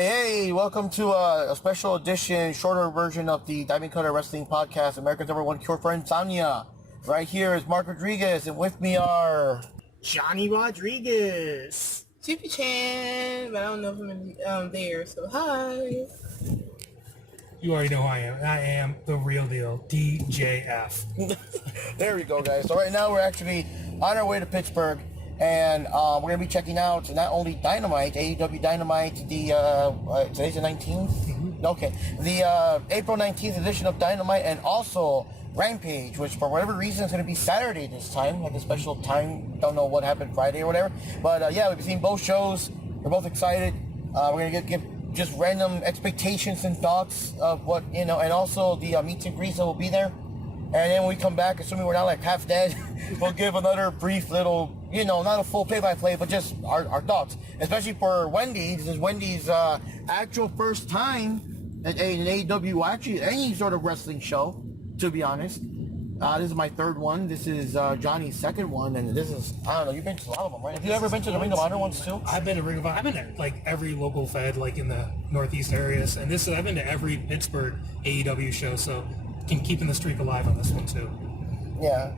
Hey, welcome to a special edition, shorter version of the Diamond Cutter Wrestling Podcast, America's #1 cure for insomnia. Right here is Mark Rodriguez, and with me are... Johnny Rodriguez. Jupi Chan, but I don't know if I'm there, so hi. You already know who I am. I am the real deal, DJF. There we go, guys. So right now we're actually on our way to Pittsburgh, and we're going to be checking out not only Dynamite, AEW Dynamite, today's the 19th? Mm-hmm. Okay. The April 19th edition of Dynamite, and also Rampage, which for whatever reason is going to be Saturday this time, like a special time. Don't know what happened Friday or whatever. But yeah, we've seen both shows. We're both excited. We're going to give just random expectations and thoughts of what, and also the meet and greets that will be there. And then when we come back, assuming we're not like half dead, we'll give another brief little, not a full play-by-play, but just our thoughts. Especially for Wendy. This is Wendy's actual first time at an AEW, actually any sort of wrestling show, to be honest. This is my third one. This is Johnny's second one, and this is, I don't know, you've been to a lot of them, right? Have you ever been to the Ring of Honor ones too? I've been to Ring of Honor. I've been to like every local fed, like in the Northeast areas, and I've been to every Pittsburgh AEW show, so keeping the streak alive on this one too. Yeah.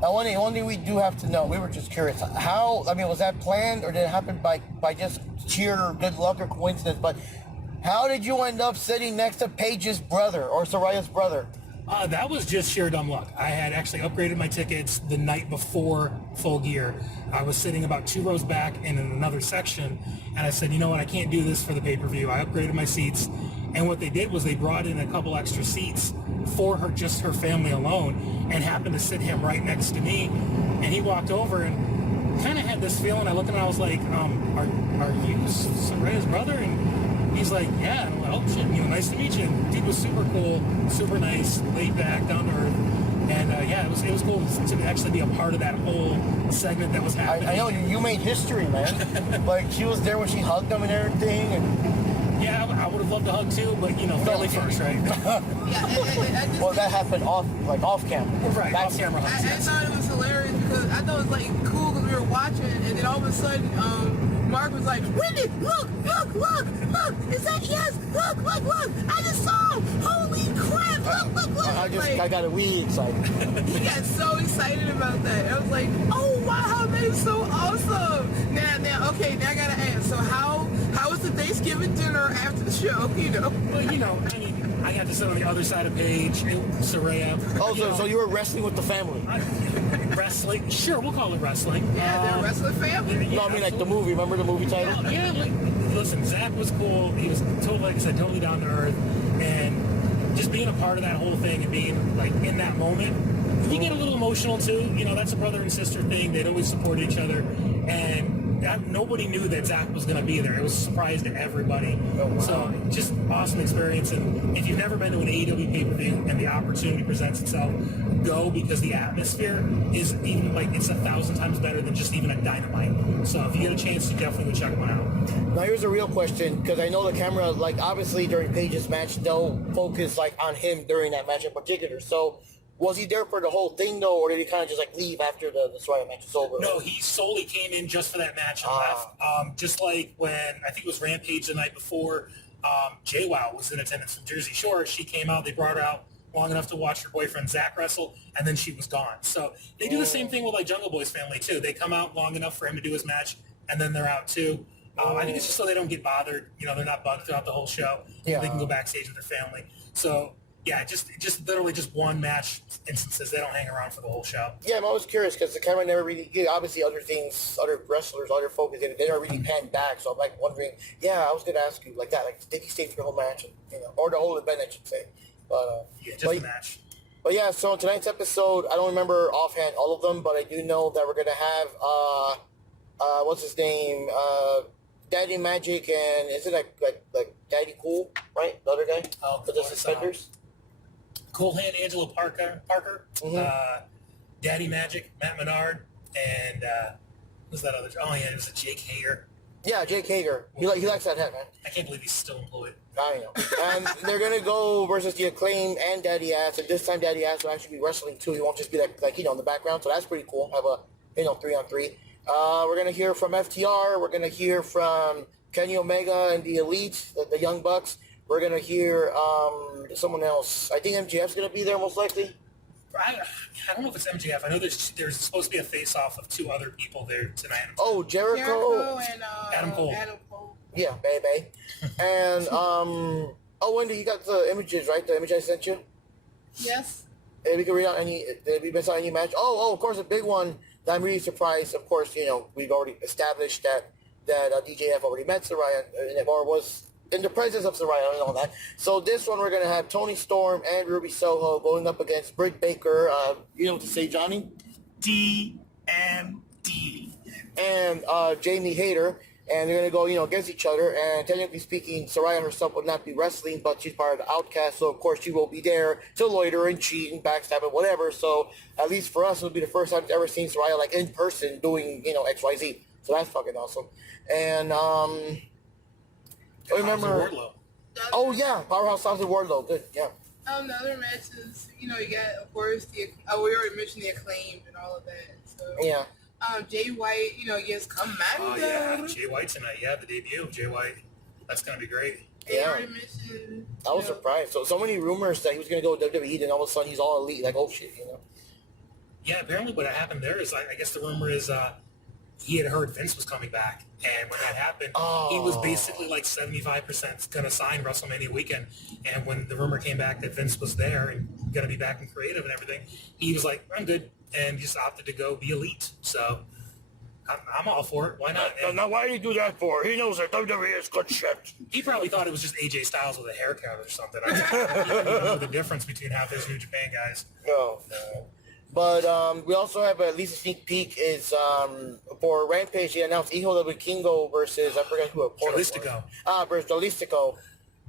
Now, one thing we do have to know, we were just curious, was that planned, or did it happen by just sheer good luck or coincidence? But how did you end up sitting next to Paige's brother, or Saraya's brother? That was just sheer dumb luck. I had actually upgraded my tickets the night before Full Gear. I was sitting about 2 rows back in another section, and I said, you know what, I can't do this for the pay-per-view. I upgraded my seats, and what they did was they brought in a couple extra seats for her, just her family alone, and happened to sit him right next to me, and he walked over and kind of had this feeling. I looked at him, I was like, are you Saraya's brother? And he's like, yeah. And I'm like, oh shit, nice to meet you. And dude was super cool, super nice, laid back, down to earth. And yeah, it was cool to actually be a part of that whole segment that was happening. I know, you made history, man. Like, she was there when she hugged him and everything. And yeah, I would have loved to hug too, but family first, right? Well, that happened off camera. Right, off camera hugs. I thought it was hilarious because I thought it was like cool because we were watching, and then all of a sudden, Mark was like, Wendy, look, is that, yes, look, I just saw him, holy crap, look. I got really excited. He got so excited about that. I was like, oh wow, that's so awesome. Now, I gotta ask, so how was the Thanksgiving dinner after the show, Well, I got to sit on the other side of Paige, Saraya. Oh, so you were wrestling with the family? Wrestling? Sure, we'll call it wrestling. Yeah, they're a wrestling family. No, I mean like the movie. Remember the movie title? Yeah, listen, Zach was cool. He was totally down to earth. And just being a part of that whole thing and being like in that moment, you get a little emotional too. That's a brother and sister thing. They'd always support each other. And nobody knew that Zach was going to be there. It was a surprise to everybody. Oh, wow. So just awesome experience. And if you've never been to an AEW pay-per-view and the opportunity presents itself, go, because the atmosphere is even it's 1,000 times better than just even a Dynamite. So if you get a chance, you definitely go check one out. Now here's a real question, because I know the camera, obviously during Paige's match, they'll focus on him during that match in particular. So was he there for the whole thing, though, or did he kind of just leave after the Saraya match was over? No, he solely came in just for that match and left. Just like when, I think it was Rampage the night before, JWoww was in attendance from Jersey Shore. She came out, they brought her out long enough to watch her boyfriend Zach wrestle, and then she was gone. So they do the same thing with Jungle Boy's family, too. They come out long enough for him to do his match, and then they're out, too. I think it's just so they don't get bothered. They're not bugged throughout the whole show. Yeah. They can go backstage with their family. So yeah, just literally just one match instances. They don't hang around for the whole show. Yeah, I'm always curious because the camera never really, obviously other things, other wrestlers, other focus, they never really pan back. So I'm wondering, I was going to ask you that, did he stay for the whole match? Or the whole event, I should say. But, yeah, just the match. But yeah, so in tonight's episode, I don't remember offhand all of them, but I do know that we're going to have, what's his name, Daddy Magic, and is it like Daddy Cool, right? The other guy? With the suspenders? Cool Hand Angelo Parker, Daddy Magic, Matt Menard, and who's that other? Oh yeah, it was Jake Hager. Yeah, Jake Hager. He likes that hat, man. I can't believe he's still employed. I know. And they're gonna go versus the Acclaim and Daddy Ass, and this time Daddy Ass will actually be wrestling too. He won't just be in the background. So that's pretty cool. Have a 3-on-3. We're gonna hear from FTR. We're gonna hear from Kenny Omega and the Elite, the Young Bucks. We're going to hear someone else. I think MJF's going to be there most likely. I don't know if it's MJF. I know there's supposed to be a face-off of 2 other people there tonight. Oh, Jericho and Adam Cole. Yeah, baby. And, Wendy, you got the images, right? The image I sent you? Yes. And we can read out did we miss out any match? Oh, of course, a big one that I'm really surprised. Of course, we've already established that DJF already met Saraya, or was in the presence of Saraya and all that. So this one, we're going to have Toni Storm and Ruby Soho going up against Britt Baker. You know what to say, Johnny? DMD. And Jamie Hayter. And they're going to go, against each other. And technically speaking, Saraya herself will not be wrestling, but she's part of the Outcast. So, of course, she will be there to loiter and cheat and backstab and whatever. So, at least for us, it'll be the first time we've ever seen Saraya, like, in person doing, XYZ. So, that's fucking awesome. And, I remember... Oh, yeah. Powerhouse Hobbs and Wardlow. Good, yeah. The other matches, you got, of course, we already mentioned the Acclaim and all of that. So. Yeah. Jay White, against Commander. Oh, yeah. Jay White tonight. Yeah, the debut of Jay White. That's going to be great. Yeah. Already mentioned, I was surprised. So many rumors that he was going to go to WWE, then all of a sudden he's all elite. Like, oh, shit, Yeah, apparently what happened there is, I guess the rumor is he had heard Vince was coming back. And when that happened, he was basically like 75% going to sign WrestleMania weekend. And when the rumor came back that Vince was there and going to be back in creative and everything, he was like, I'm good. And just opted to go be elite. So I'm all for it. Why not? Now, why did he do that for? He knows that WWE is good shit. He probably thought it was just AJ Styles with a haircut or something. I don't know the difference between half those New Japan guys. No. But we also have at least a sneak peek is for Rampage. They announced Hijo del Vikingo versus, I forget who opponent was. Versus Jalistico.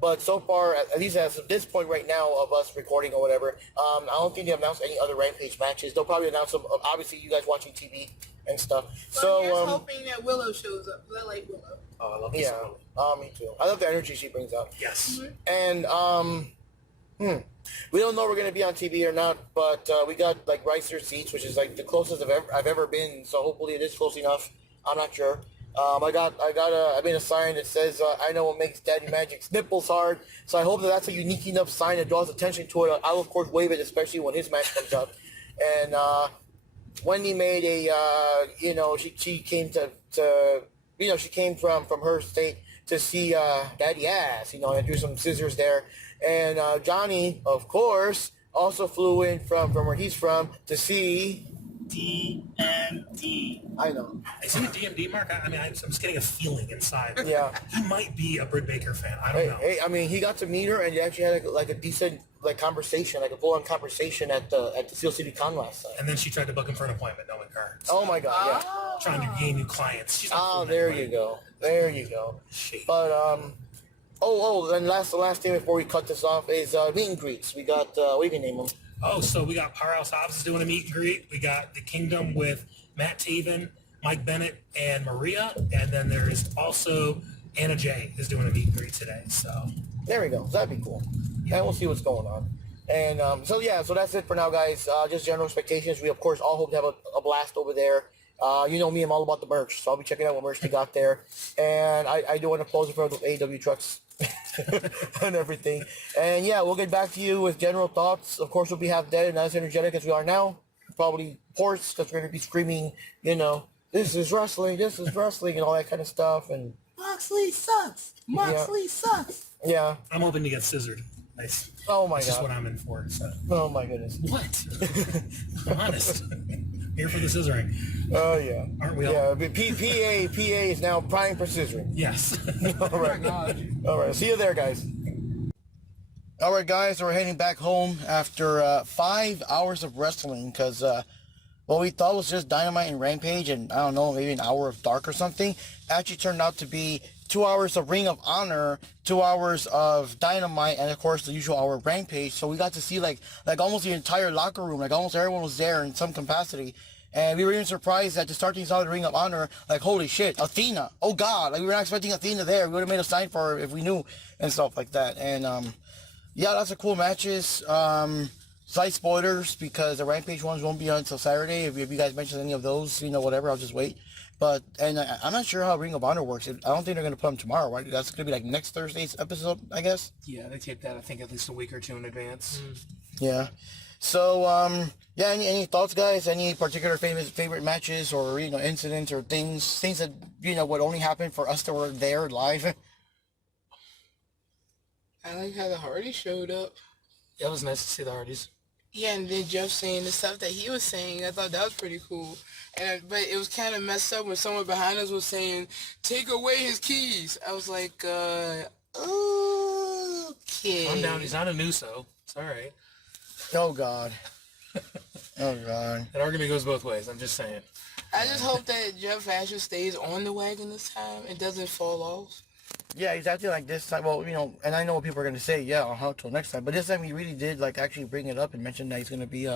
But so far, at least as of this point right now of us recording or whatever, I don't think they announced any other Rampage matches. They'll probably announce them, obviously, you guys watching TV and stuff. So here's hoping that Willow shows up. I like Willow. Oh, I love this Willow. Me too. I love the energy she brings out. Yes. And, we don't know if we're going to be on TV or not, but we got, like, Ricer seats, which is, like, the closest I've ever been. So hopefully it is close enough. I'm not sure. I made a sign that says, I know what makes Daddy Magic's nipples hard. So I hope that that's a unique enough sign that draws attention to it. I'll, of course, wave it, especially when his match comes up. And Wendy made a, she came she came from her state to see Daddy Ass, and do some scissors there. And Johnny, of course, also flew in from where he's from to see... DMD. I know. I see the DMD mark. I'm just getting a feeling inside. Yeah. He might be a Britt Baker fan. I don't know. Hey, he got to meet her and they actually had a decent conversation, like a full-on conversation at the Steel City Con last time. And then she tried to book him for an appointment, knowing her. So, oh my God! Yeah. Trying to gain new clients. She's there you go. There you go. Shit. But then the last thing before we cut this off is meet and greets. We got what do you name them? Oh, so we got Powerhouse Hobbs is doing a meet and greet. We got the Kingdom with Matt Taven, Mike Bennett, and Maria. And then there is also Anna Jay is doing a meet and greet today. So there we go. That'd be cool. Yeah. And we'll see what's going on. And so that's it for now, guys. Just general expectations. We, of course, all hope to have a blast over there. You know me, I'm all about the merch. So I'll be checking out what merch they got there. And I do want to close it for those AEW trucks. and everything. And yeah, we'll get back to you with general thoughts. Of course, we'll be half dead and not as energetic as we are now. Probably hoarse because we're going to be screaming, this is wrestling, and all that kind of stuff. And Moxley sucks. Moxley sucks. Yeah. I'm hoping to get scissored. Nice. Oh my God. That's just what I'm in for. So. Oh my goodness. What? I'm honest. Here for the scissoring. Oh yeah. Aren't we all? Yeah, but PA is now prime for scissoring. Yes. All right. Oh my God. All right. See you there, guys. All right, guys. We're heading back home after 5 hours of wrestling because what we thought was just Dynamite and Rampage and I don't know, maybe an hour of Dark or something actually turned out to be 2 hours of Ring of Honor, 2 hours of Dynamite, and of course the usual hour of Rampage. So we got to see like almost the entire locker room, like almost everyone was there in some capacity. And we were even surprised that to start things out with Ring of Honor, like holy shit, Athena, oh God, like we were not expecting Athena there. We would have made a sign for her if we knew and stuff like that. And yeah, lots of cool matches. Slight spoilers because the Rampage ones won't be on until Saturday. If you guys mention any of those, whatever, I'll just wait. But I'm not sure how Ring of Honor works. I don't think they're gonna put them tomorrow, right? That's gonna be like next Thursday's episode, I guess. Yeah, they tape that I think at least a week or two in advance. Yeah. So yeah. Any thoughts, guys? Any particular favorite matches or incidents or things that would only happen for us that were there live? I like how the Hardys showed up. Yeah, it was nice to see the Hardys. Yeah, and then Jeff saying the stuff that he was saying, I thought that was pretty cool. But it was kind of messed up when someone behind us was saying, "Take away his keys." I was like, okay. Calm down. He's not a Nuso. It's all right. Oh God. Oh God. That argument goes both ways. I'm just saying. I just hope that Jeff Asher stays on the wagon this time and doesn't fall off. Yeah, he's acting like this time. Well, and I know what people are gonna say. Yeah, till next time. But this time he really did actually bring it up and mention that he's gonna be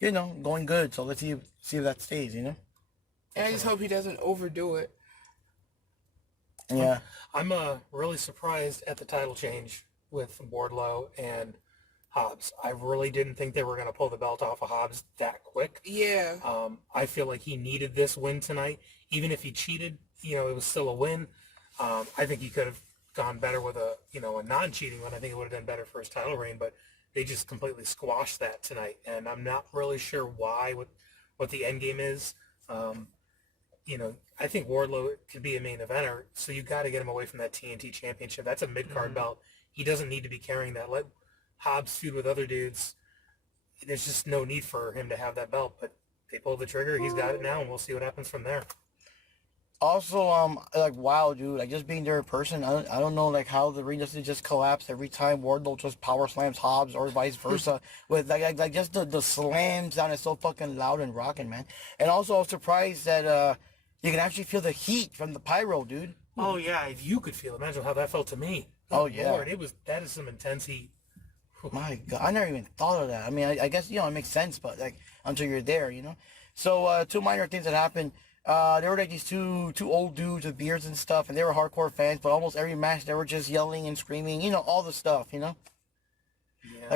going good. So let's see if that stays. And I just hope he doesn't overdo it. Yeah. I'm really surprised at the title change with Wardlow and Hobbs. I really didn't think they were gonna pull the belt off of Hobbs that quick. Yeah. I feel like he needed this win tonight. Even if he cheated, it was still a win. I think he could have gone better with a non-cheating one. I think it would have done better for his title reign, but they just completely squashed that tonight. And I'm not really sure why, what the end game is. I think Wardlow could be a main eventer, so you got to get him away from that TNT championship. That's a mid-card belt. He doesn't need to be carrying that. Let Hobbs feud with other dudes. There's just no need for him to have that belt, but they pulled the trigger. He's got it now, and we'll see what happens from there. Also, wow, dude, just being there in person, I don't know, how the ring doesn't just collapse every time Wardlow just power slams Hobbs or vice versa. With, just the slams down is so fucking loud and rocking, man. And also, I was surprised that, you can actually feel the heat from the pyro, dude. Oh, yeah, if you could feel it, imagine how that felt to me. Oh, yeah. Lord, that is some intense heat. My God, I never even thought of that. I mean, I guess, it makes sense, but, until you're there, So, two minor things that happened. There were these two old dudes with beards and stuff, and they were hardcore fans, but almost every match they were just yelling and screaming, all the stuff, Yeah.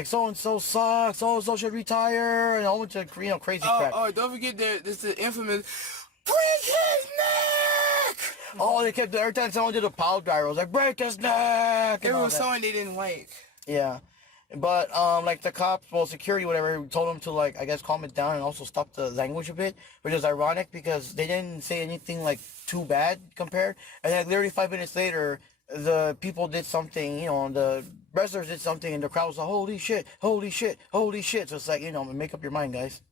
So-and-so sucks, so-and-so should retire, and a whole bunch of, crazy crap. Oh, don't forget there's the infamous, break his neck! Oh, they kept, every time someone did a pile driver, I was like, break his neck! It was someone they didn't like. Yeah. But, the cops, security, whatever, told them to, I guess, calm it down and also stop the language a bit, which is ironic because they didn't say anything, too bad compared. And then literally 5 minutes later, the people did something, and the wrestlers did something, and the crowd was like, holy shit, holy shit, holy shit. So it's like, make up your mind, guys.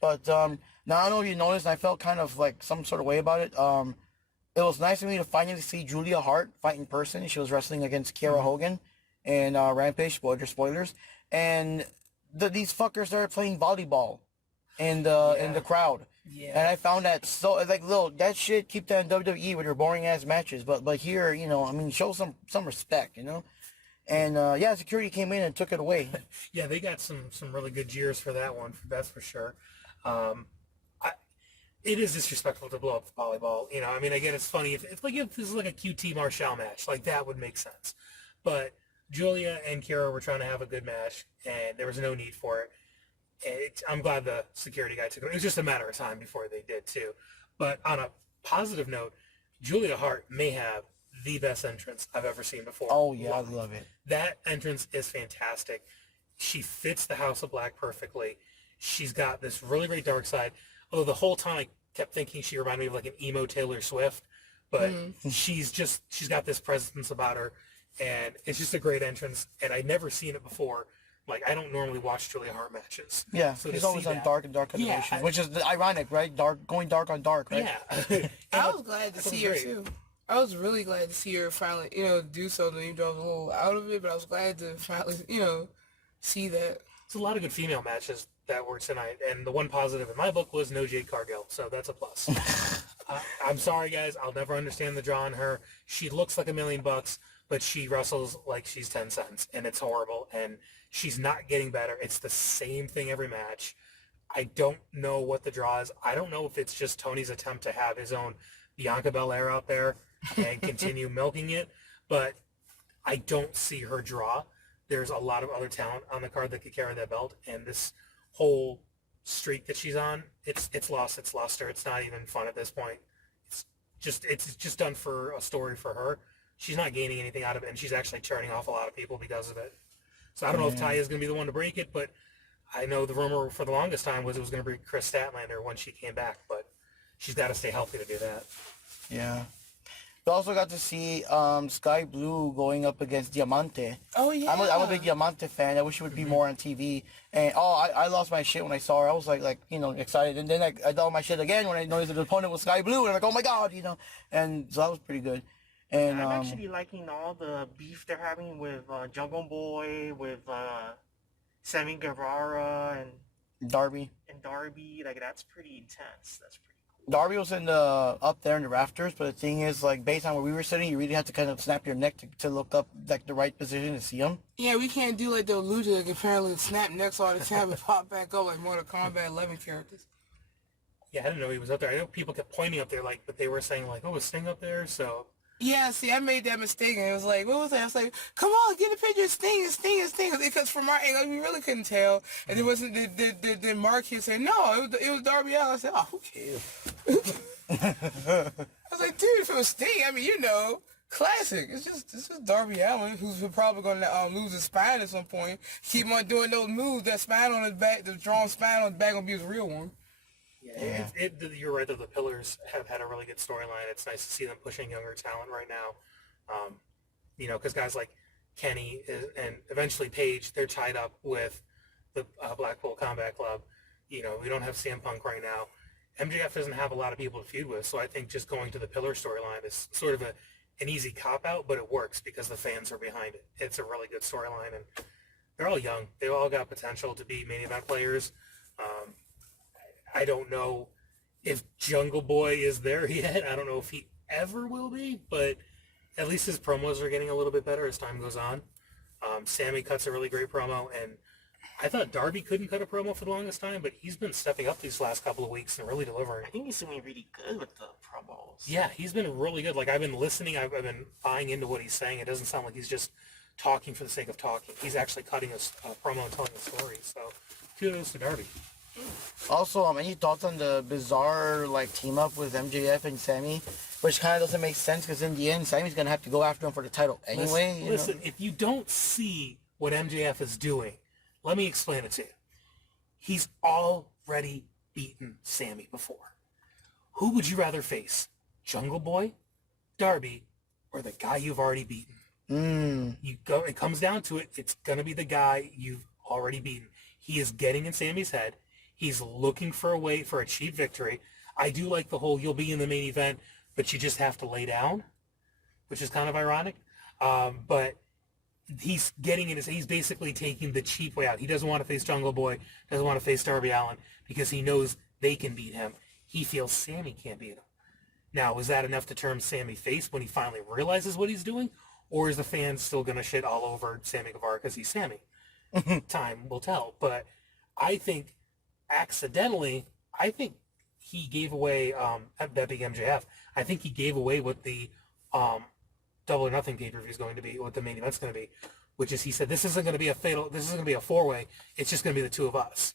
But, now I don't know if you noticed, I felt kind of, some sort of way about it. It was nice for me to finally see Julia Hart fight in person. She was wrestling against Kiera Hogan. And Rampage, spoilers, and these fuckers started playing volleyball in the crowd. Yeah. And I found that so that shit, keep that in WWE with your boring ass matches, but here, show some respect, And yeah, security came in and took it away. Yeah, they got some really good jeers for that one, that's for sure. It is disrespectful to blow up the volleyball. Again, it's funny if this is a QT Marshall match, that would make sense, but Julia and Kira were trying to have a good match, and there was no need for it. I'm glad the security guy took it. It was just a matter of time before they did, too. But on a positive note, Julia Hart may have the best entrance I've ever seen before. Oh, yeah, I love it. That entrance is fantastic. She fits the House of Black perfectly. She's got this really great dark side, although the whole time I kept thinking she reminded me of an emo Taylor Swift. But she's got this presence about her. And it's just a great entrance, and I'd never seen it before. I don't normally watch Julia Hart matches. Yeah, so he's always on dark and dark animation, which is ironic, right? Going dark on dark, right? Yeah. I was glad to see her, too. I was really glad to see her finally, do something. You drove a little out of it, but I was glad to finally, see that. There's a lot of good female matches that were tonight, and the one positive in my book was no Jade Cargill, so that's a plus. I'm sorry, guys. I'll never understand the draw on her. She looks like $1 million, but she wrestles like she's 10 cents, and it's horrible, and she's not getting better. It's the same thing every match. I don't know what the draw is. I don't know if it's just Tony's attempt to have his own Bianca Belair out there and continue milking it, but I don't see her draw. There's a lot of other talent on the card that could carry that belt, and this whole streak that she's on, it's lost its luster. It's not even fun at this point. it's just done for a story for her. She's not gaining anything out of it, and she's actually turning off a lot of people because of it. So I don't know if Ty is going to be the one to break it, but I know the rumor for the longest time was it was going to be Chris Statlander when she came back, but she's got to stay healthy to do that. Yeah. We also got to see Sky Blue going up against Diamante. Oh, yeah. I'm a big Diamante fan. I wish it would be more on TV. And, I lost my shit when I saw her. I was, excited. And then I lost my shit again when I noticed that the opponent was Sky Blue. And I'm like, oh, my God, And so that was pretty good. And I'm actually liking all the beef they're having with Jungle Boy, with Sammy Guevara, and Darby. Like, that's pretty intense. That's pretty cool. Darby was up there in the rafters, but the thing is, based on where we were sitting, you really have to kind of snap your neck to look up, the right position to see him. Yeah, we can't do like the Lucha, like apparently snap necks all the time and pop back up like Mortal Kombat 11 characters. Yeah, I didn't know he was up there. I know people kept pointing up there, but they were saying, oh, is Sting up there? So... Yeah, see, I made that mistake, and it was like, what was that? I was like, come on, get a picture of Sting, because from our angle, we really couldn't tell, and it wasn't, the Mark here said, no, it was Darby Allin. I said, oh, who cares? I was like, dude, if it was Sting, classic. It's just Darby Allin, who's probably going to lose his spine at some point. Keep on doing those moves, that spine on his back, the drawn spine on his back going to be his real one. Yeah, you're right that the Pillars have had a really good storyline. It's nice to see them pushing younger talent right now. Because guys like Kenny and eventually Paige, they're tied up with the Blackpool Combat Club. We don't have CM Punk right now. MJF doesn't have a lot of people to feud with, so I think just going to the Pillar storyline is sort of an easy cop-out, but it works because the fans are behind it. It's a really good storyline, and they're all young. They all got potential to be main event players. I don't know if Jungle Boy is there yet. I don't know if he ever will be, but at least his promos are getting a little bit better as time goes on. Sammy cuts a really great promo, and I thought Darby couldn't cut a promo for the longest time, but he's been stepping up these last couple of weeks and really delivering. I think he's doing really good with the promos. Yeah, he's been really good. I've been listening. I've been buying into what he's saying. It doesn't sound like he's just talking for the sake of talking. He's actually cutting a promo and telling a story. So kudos to Darby. Also, any thoughts on the bizarre team up with MJF and Sammy, which kind of doesn't make sense because in the end, Sammy's gonna have to go after him for the title anyway. Listen, if you don't see what MJF is doing, let me explain it to you. He's already beaten Sammy before. Who would you rather face, Jungle Boy, Darby, or the guy you've already beaten? It comes down to it. It's gonna be the guy you've already beaten. He is getting in Sammy's head. He's looking for a way for a cheap victory. I do like the whole you'll be in the main event, but you just have to lay down, which is kind of ironic. But he's he's basically taking the cheap way out. He doesn't want to face Jungle Boy, doesn't want to face Darby Allin because he knows they can beat him. He feels Sammy can't beat him. Now, is that enough to turn Sammy face when he finally realizes what he's doing? Or is the fans still going to shit all over Sammy Guevara because he's Sammy? Time will tell. But I think accidentally, he gave away, that big MJF, I think he gave away what the Double or Nothing pay-per-view is going to be, what the main event's going to be, which is he said, this isn't going to be a four-way, it's just going to be the two of us.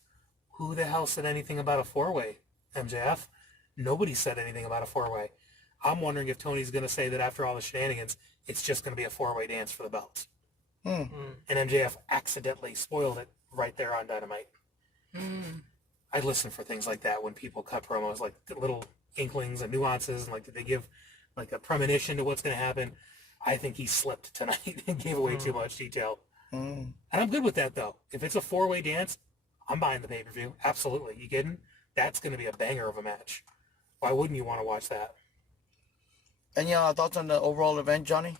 Who the hell said anything about a four-way, MJF? Nobody said anything about a four-way. I'm wondering if Tony's going to say that after all the shenanigans, it's just going to be a four-way dance for the belts. And MJF accidentally spoiled it right there on Dynamite. I listen for things like that when people cut promos, like little inklings and nuances, and they give a premonition to what's going to happen. I think he slipped tonight and gave away too much detail. And I'm good with that, though. If it's a four-way dance, I'm buying the pay-per-view. Absolutely. You kidding? That's going to be a banger of a match. Why wouldn't you want to watch that? Any thoughts on the overall event, Johnny?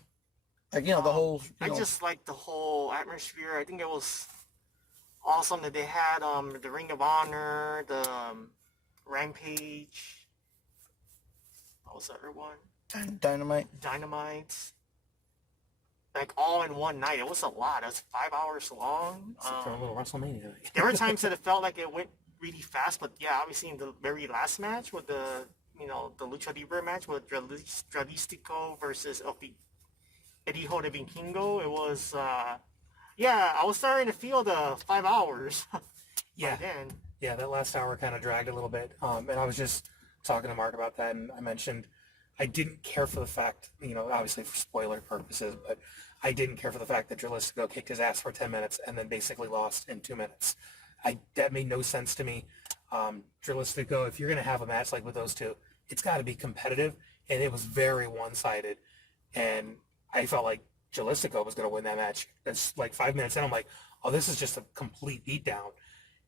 The whole... I just like the whole atmosphere. I think it was awesome that they had the Ring of Honor, the Rampage. What was the other one? Dynamite. All in one night. It was a lot. It was 5 hours long. For a little WrestleMania. There were times that it felt like it went really fast, but yeah, obviously in the very last match with the Lucha Libre match with Dralistico versus El Hijo de Vikingo, it was, I was starting to feel the 5 hours. Yeah. Then. Yeah, that last hour kind of dragged a little bit. And I was just talking to Mark about that, and I mentioned I didn't care for the fact, obviously for spoiler purposes, but I didn't care for the fact that Dralistico kicked his ass for 10 minutes and then basically lost in 2 minutes. That made no sense to me. Dralistico, if you're going to have a match like with those two, it's got to be competitive, and it was very one-sided. And I felt like Dralistico was going to win that match. It's like 5 minutes in, I'm like, oh, this is just a complete beatdown.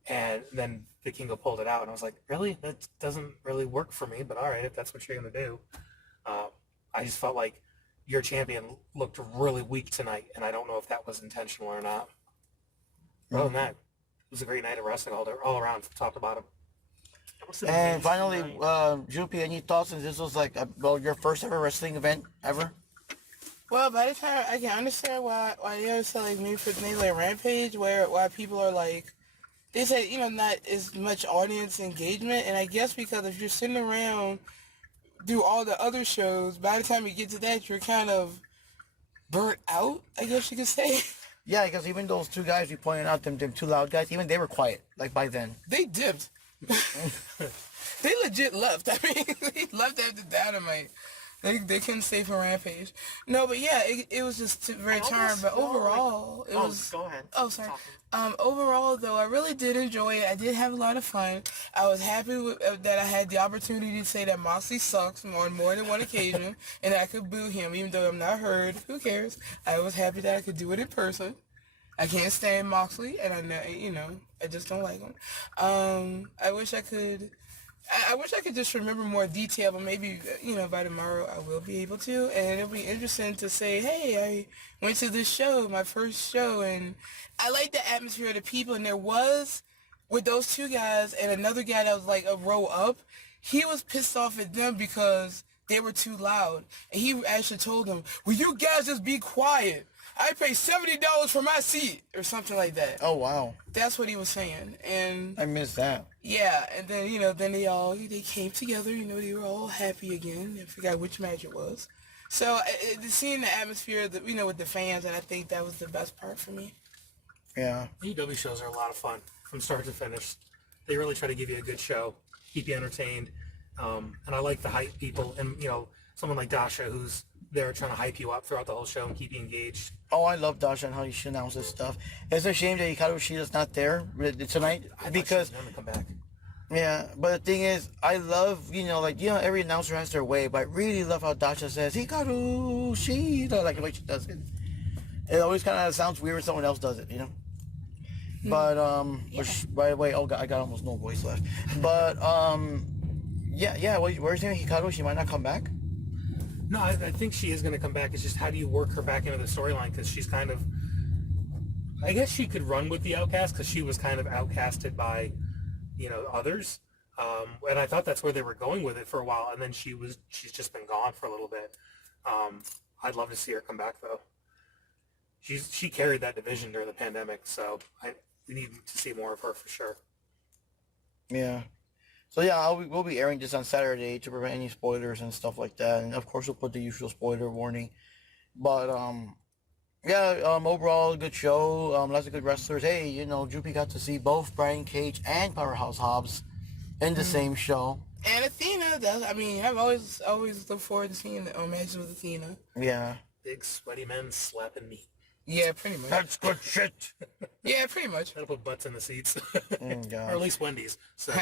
And then the Kingo pulled it out, and I was like, really? That doesn't really work for me, but all right, if that's what you're going to do. I just felt like your champion looked really weak tonight, and I don't know if that was intentional or not. Other than that, it was a great night of wrestling all around, from top to bottom. And finally, Jupi, any thoughts? Since this was like your first ever wrestling event ever? Well, by the time I can understand why they always say like maybe for things like Rampage, why people are like, they say not as much audience engagement, and I guess because if you're sitting around do all the other shows, by the time you get to that, you're kind of burnt out, I guess you could say. Yeah, because even those two guys you pointed out, them two loud guys, even they were quiet, like by then. They dipped. They legit left. I mean, they left after Dynamite. They couldn't stay for Rampage. No, but yeah, it was just very charming. But overall, it was... Go ahead. Oh, sorry. Overall, though, I really did enjoy it. I did have a lot of fun. I was happy that I had the opportunity to say that Moxley sucks on more than one occasion, and I could boo him, even though I'm not heard. Who cares? I was happy that I could do it in person. I can't stand Moxley, and I know, I just don't like him. I wish I could just remember more detail, but maybe, by tomorrow I will be able to. And it'll be interesting to say, hey, I went to this show, my first show, and I like the atmosphere of the people. And there was, with those two guys and another guy that was like a row up, he was pissed off at them because they were too loud. And he actually told them, will you guys just be quiet? I pay $70 for my seat, or something like that. Oh, wow. That's what he was saying. And I missed that. yeah, and then, then they came together, they were all happy again. I forgot which match it was. So, seeing the atmosphere, with the fans, and I think that was the best part for me. Yeah. AEW shows are a lot of fun, from start to finish. They really try to give you a good show, keep you entertained. And I like the hype people, and, someone like Dasha, who's there trying to hype you up throughout the whole show and keep you engaged. Oh, I love Dasha and how she announces stuff. It's a shame that Hikaru Shida's not there tonight, because... I thought she was going to come back. Yeah, but the thing is, I love, every announcer has their way, but I really love how Dasha says, Hikaru Shida, like the way she does it. It always kind of sounds weird when someone else does it, But, by the way, oh, God, I got almost no voice left. But, where's Hikaru? She might not come back? No, I think she is going to come back. It's just how do you work her back into the storyline? Because she's kind of... I guess she could run with the Outcast because she was kind of outcasted by, others. And I thought that's where they were going with it for a while. And then she's just been gone for a little bit. I'd love to see her come back, though. She carried that division during the pandemic, so we need to see more of her for sure. Yeah. So yeah, we'll be airing this on Saturday to prevent any spoilers and stuff like that, and of course we'll put the usual spoiler warning. But overall good show. Lots of good wrestlers. Hey, Jupi got to see both Brian Cage and Powerhouse Hobbs in the same show. And Athena, I've always looked forward to seeing the matches with Athena. Yeah. Big sweaty men slapping meat. Yeah, pretty much. That's good shit. Yeah, pretty much. That'll put butts in the seats. Oh, or at least Wendy's. So.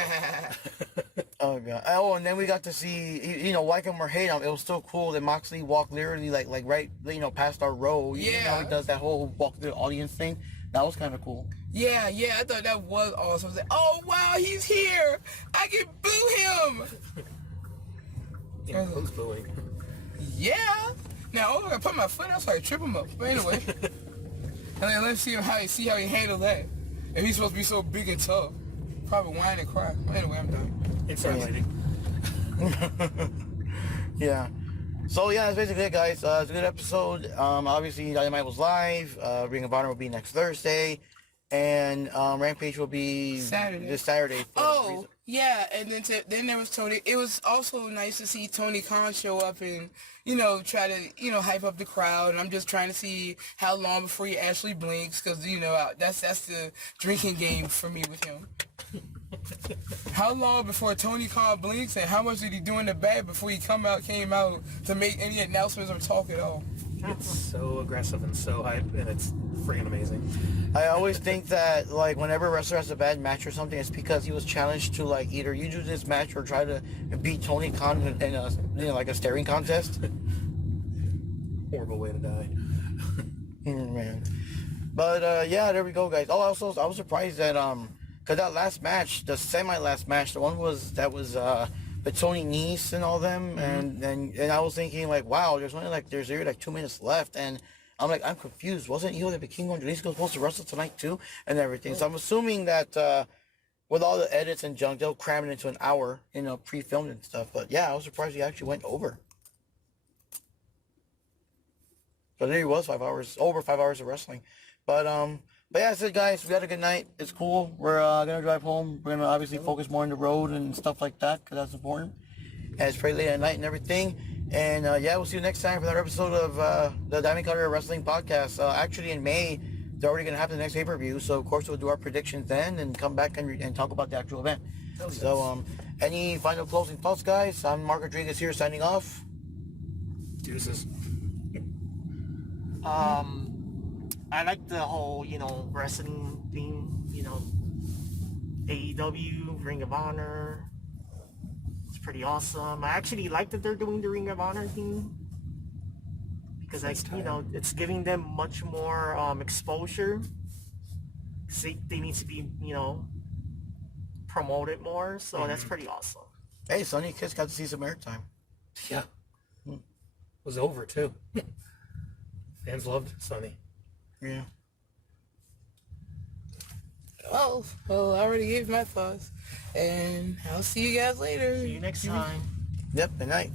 Oh, God. Oh, and then we got to see, like him or hate him, it was still cool that Moxley walked literally, like right, past our row. Yeah. He does that whole walk through the audience thing. That was kind of cool. Yeah, I thought that was awesome. I was like, oh, wow, he's here. I can boo him. Who's booing? Yeah. Now, I put my foot out so I trip him up. But anyway. And then let's see how he handled that. If he's supposed to be so big and tough. Probably whine and cry. Anyway, I'm done. It's lady. Yeah. So yeah, that's basically it, guys. It's a good episode. Obviously, Dynamite was live. Ring of Honor will be next Thursday. And Rampage will be this Saturday. Oh, yeah. And then there was Toni. It was also nice to see Tony Khan show up and, try to, hype up the crowd. And I'm just trying to see how long before he actually blinks because, that's the drinking game for me with him. How long before Tony called Blinks, and how much did he do in the back before he came out to make any announcements or talk at all? It's so aggressive and so hype, and it's freaking amazing. I always think that, like, whenever a wrestler has a bad match or something, it's because he was challenged to, like, either you do this match or try to beat Tony Khan in a, like a staring contest. Horrible way to die. Man. But, yeah, there we go, guys. Oh, also, I was surprised that, because that last match, the semi-last match, the one that was with Tony Nese and all them, and I was thinking, like, wow, there's only, like, there's 2 minutes left, and I'm like, I'm confused. Wasn't Hijo de Vikingo and Jalisco supposed to wrestle tonight, too, and everything? So I'm assuming that, with all the edits and junk, they'll cram it into an hour, pre-filmed and stuff. But, yeah, I was surprised he actually went over. So there he was, 5 hours, over 5 hours of wrestling. But yeah, that's it, guys. We had a good night. It's cool. We're going to drive home. We're going to obviously focus more on the road and stuff like that, because that's important. And it's pretty late at night and everything. And yeah, we'll see you next time for another episode of the Diamond Cutter Wrestling Podcast. Actually, in May, they're already going to have the next pay-per-view. So, of course, we'll do our predictions then and come back and talk about the actual event. So, any final closing thoughts, guys? I'm Mark Rodriguez here signing off. Deuces. I like the whole, wrestling thing, AEW, Ring of Honor. It's pretty awesome. I actually like that they're doing the Ring of Honor thing. Because, it's giving them much more exposure. They need to be, promoted more. So that's pretty awesome. Hey, Sonny Kiss got to see some airtime. Yeah. It was over, too. Fans loved Sonny. Yeah. Well, I already gave my thoughts, and I'll see you guys later. See you next time. Yep, good night.